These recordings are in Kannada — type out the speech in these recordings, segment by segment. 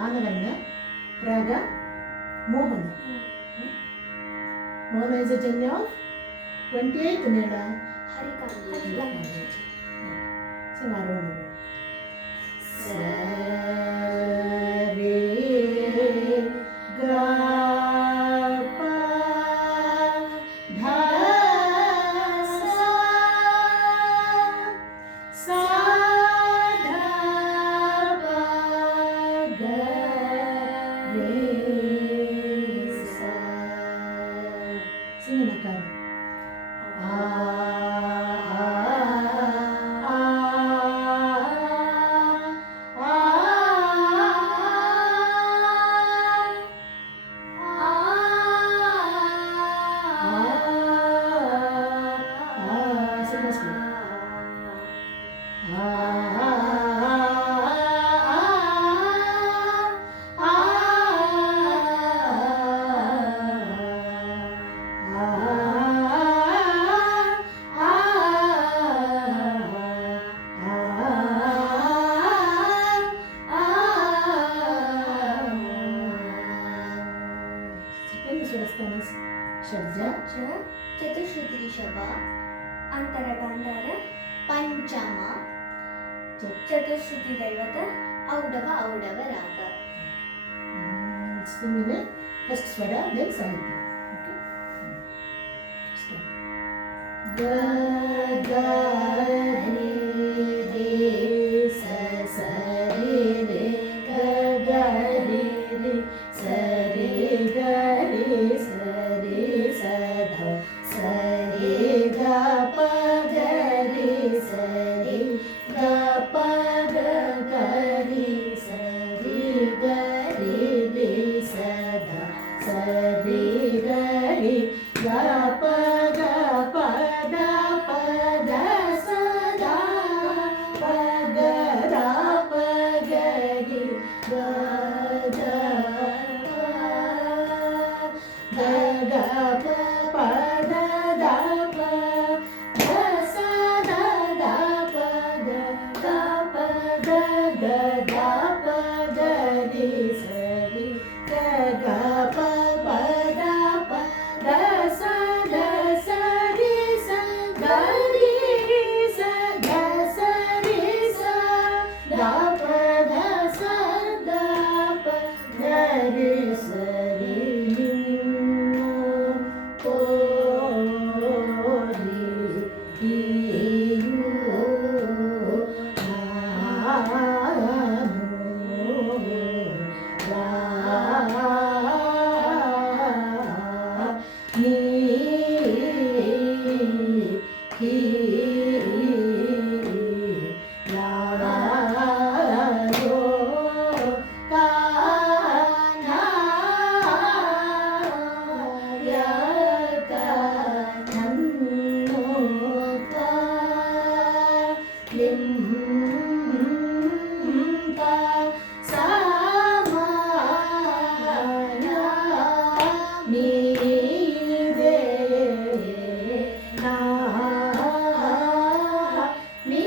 ಸ್ಥಾನವನ್ನು ರಾಗ ಮೋಹನ. ಮೋಹನ is a Janya of 28th ಮೇಳ ಸಮಾರೋಹ. ಸರಿ ಗ ಪ ಧ ಸ ಧ ಪ ಗ ರೇ ಸ. Sing in a car. ಷಡ್ಜ ಚತುಶ್ರುತಿ ರಿಷಭ ಅಂತರಗಾಂಧಾರ ಪಂಚಮ ಚತುಶ್ರುತಿ ದೈವತ ಔಡವ ಔಡವ ರಾಗ. ಫಸ್ಟ್ ಸ್ವರ ದೆನ್ ಸಾಹಿತ್ಯ. ಗ ಗ ರಿ ರಿ ಸ ಸ ರಿ ರಿ ಗ ಗ ರಿ ರಿ ಸ ರಿ ಗ ರಿ ಸ ರಿ ಸ ಧ ಸ ರಿ ಗ ಪ ಗ ರಿ ಸ ರಿ ಗ ಪ ಗ ಗ ರಿ ಸ ರಿ ಗ ರಿ ರಿ ಸ ಧ ಸ ರಿ ಗ ರಿ ಗ ಪ ಗ ಪ ದ ಪ ದ ಸ ದ ಪ ಗ ದ ಪ ಗ ರಿ ಗ ದ ಪ ಗ ಪ ಪ ದ ದ ಪ ದ ಸ ದ ದ ಪ ಗ ದ ಪ ಗ ಗ ದ ಪ ಗ ರಿ ಸ ರಿ ಗ ಗ ಪ ಪ ದ ಪ ದ ಸ ದ ಸ ರಿ ಸ ಗ ರಿ ಸ ಗ ಸ ರಿ ಸ ದ ಪ ದ ಸ ದ ಪ ಗ ರಿ ಸ ರಿ ಓ ರಿ ಯು ನೀ ಹಿ ಲಾ ರೋ ಕಾ ನಾ ಯ ಕ ನನ್ನೋ ಪ ಲಿಂ ಪ ಸ ಮ ನ ನೀ ರೆ ನಾ ನೀ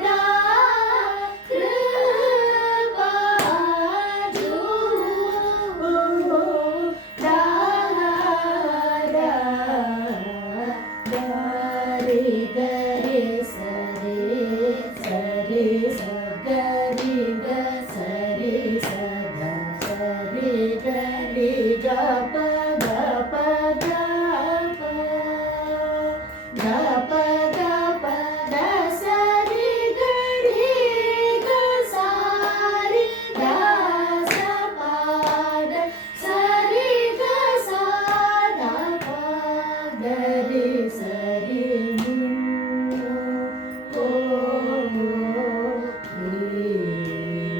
ರ ಕೃಪಾ ಜೂ ರ ರ ಗ ರಿ ಗ ರಿ ಸ ರಿ ಸ ರಿ ಸ ಗ ರಿ ಗ ಸ ರಿ ಸ ಗ ಸ ರಿ ಗ ರಿ ಗ ಪ ಗ ಪ ಗ ಪ ಗ ಪ ಗ ಪ ದ ಸ ರಿ ಗ ರಿ ಗ ಸ ರಿ ಗ ಸ ಪ ದ ಸ ರಿ ಗ ಸ ದ ಪ ಗ ರಿ ಸ ರಿ ಓ ರಿ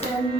ಸನ್